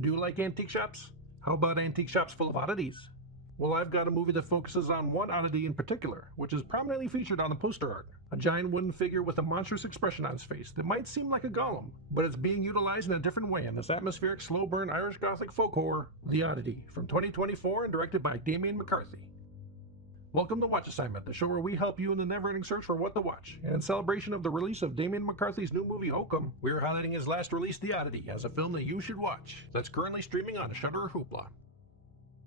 Do you like antique shops? How about antique shops full of oddities? Well, I've got a movie that focuses on one oddity in particular, which is prominently featured on the poster art. A giant wooden figure with a monstrous expression on his face that might seem like a golem, but it's being utilized in a different way in this atmospheric, slow-burn Irish Gothic folk horror, The Oddity, from 2024 and directed by Damian McCarthy. Welcome to Watch Assignment, the show where we help you in the never-ending search for what to watch. And in celebration of the release of Damian McCarthy's new movie, Hokum, we're highlighting his last release, The Oddity, as a film that you should watch, that's currently streaming on Shudder or Hoopla.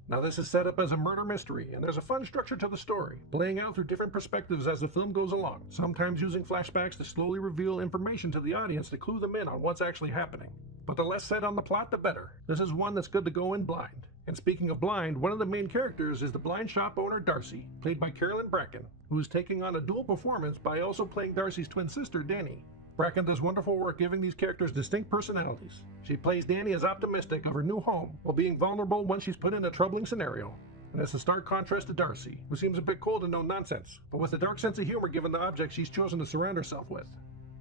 Now this is set up as a murder mystery, and there's a fun structure to the story, playing out through different perspectives as the film goes along, sometimes using flashbacks to slowly reveal information to the audience to clue them in on what's actually happening. But the less said on the plot, the better. This is one that's good to go in blind. And speaking of blind, one of the main characters is the blind shop owner Darcy, played by Carolyn Bracken, who is taking on a dual performance by also playing Darcy's twin sister, Dani. Bracken does wonderful work giving these characters distinct personalities. She plays Dani as optimistic of her new home, while being vulnerable when she's put in a troubling scenario. And it's a stark contrast to Darcy, who seems a bit cold and no nonsense, but with a dark sense of humor given the objects she's chosen to surround herself with.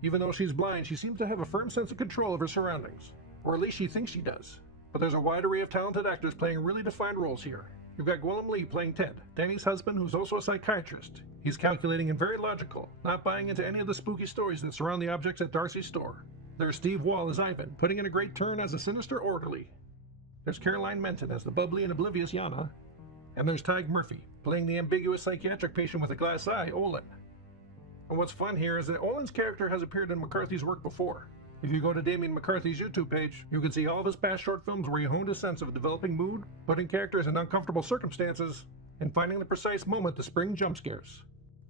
Even though she's blind, she seems to have a firm sense of control of her surroundings, or at least she thinks she does. But there's a wide array of talented actors playing really defined roles here. You've got Gwilym Lee playing Ted, Dani's husband, who's also a psychiatrist. He's calculating and very logical, not buying into any of the spooky stories that surround the objects at Darcy's store. There's Steve Wall as Ivan, putting in a great turn as a sinister orderly. There's Caroline Menton as the bubbly and oblivious Yana. And there's Tig Murphy, playing the ambiguous psychiatric patient with a glass eye, Olin. And what's fun here is that Olin's character has appeared in McCarthy's work before. If you go to Damian McCarthy's YouTube page, you can see all of his past short films where he honed a sense of developing mood, putting characters in uncomfortable circumstances, and finding the precise moment to spring jump scares.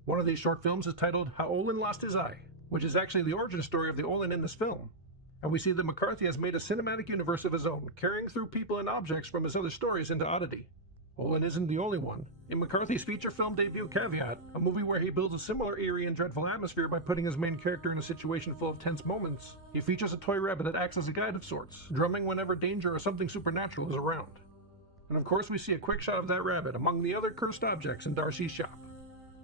One of these short films is titled How Olin Lost His Eye, which is actually the origin story of the Olin in this film. And we see that McCarthy has made a cinematic universe of his own, carrying through people and objects from his other stories into Oddity. Olin isn't the only one. In McCarthy's feature film debut Caveat, a movie where he builds a similar eerie and dreadful atmosphere by putting his main character in a situation full of tense moments, he features a toy rabbit that acts as a guide of sorts, drumming whenever danger or something supernatural is around. And of course we see a quick shot of that rabbit among the other cursed objects in Darcy's shop.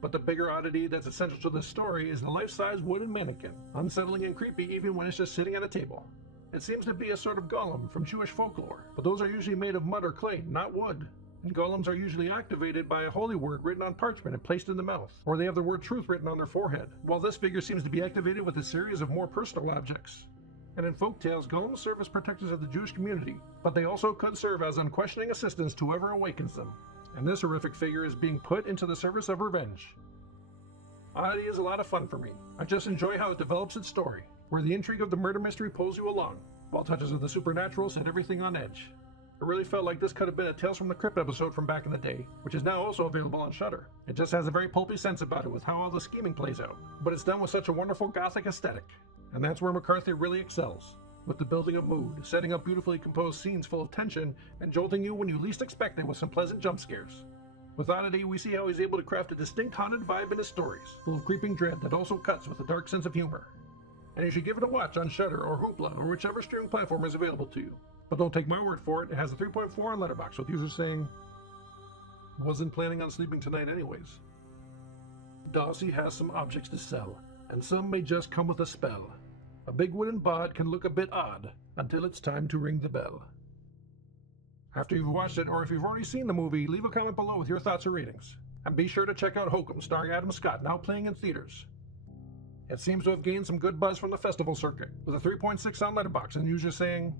But the bigger oddity that's essential to this story is the life-size wooden mannequin, unsettling and creepy even when it's just sitting at a table. It seems to be a sort of golem from Jewish folklore, but those are usually made of mud or clay, not wood. And golems are usually activated by a holy word written on parchment and placed in the mouth, or they have the word truth written on their forehead, while this figure seems to be activated with a series of more personal objects. And in folk tales, golems serve as protectors of the Jewish community, but they also could serve as unquestioning assistants to whoever awakens them. And this horrific figure is being put into the service of revenge. Oddity is a lot of fun for me. I just enjoy how it develops its story, where the intrigue of the murder mystery pulls you along, while touches of the supernatural set everything on edge. It really felt like this could have been a Tales from the Crypt episode from back in the day, which is now also available on Shudder. It just has a very pulpy sense about it with how all the scheming plays out, but it's done with such a wonderful gothic aesthetic. And that's where McCarthy really excels, with the building of mood, setting up beautifully composed scenes full of tension, and jolting you when you least expect it with some pleasant jump scares. With Oddity, we see how he's able to craft a distinct haunted vibe in his stories, full of creeping dread that also cuts with a dark sense of humor. And you should give it a watch on Shudder or Hoopla or whichever streaming platform is available to you. But don't take my word for it, it has a 3.4 on Letterboxd, with users saying, "Wasn't planning on sleeping tonight anyways." Darcy has some objects to sell, and some may just come with a spell. A big wooden bod can look a bit odd, until it's time to ring the bell. After you've watched it, or if you've already seen the movie, leave a comment below with your thoughts or ratings. And be sure to check out Hokum, starring Adam Scott, now playing in theaters. It seems to have gained some good buzz from the festival circuit, with a 3.6 on Letterboxd, and users saying,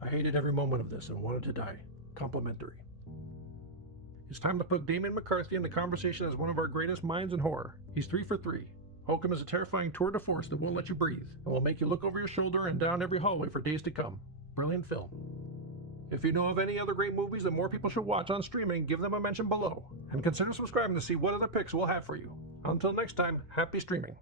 "I hated every moment of this and wanted to die." Complimentary. It's time to put Damian McCarthy in the conversation as one of our greatest minds in horror. He's 3 for 3. Hokum is a terrifying tour de force that won't let you breathe, and will make you look over your shoulder and down every hallway for days to come. Brilliant film. If you know of any other great movies that more people should watch on streaming, give them a mention below, and consider subscribing to see what other picks we'll have for you. Until next time, happy streaming.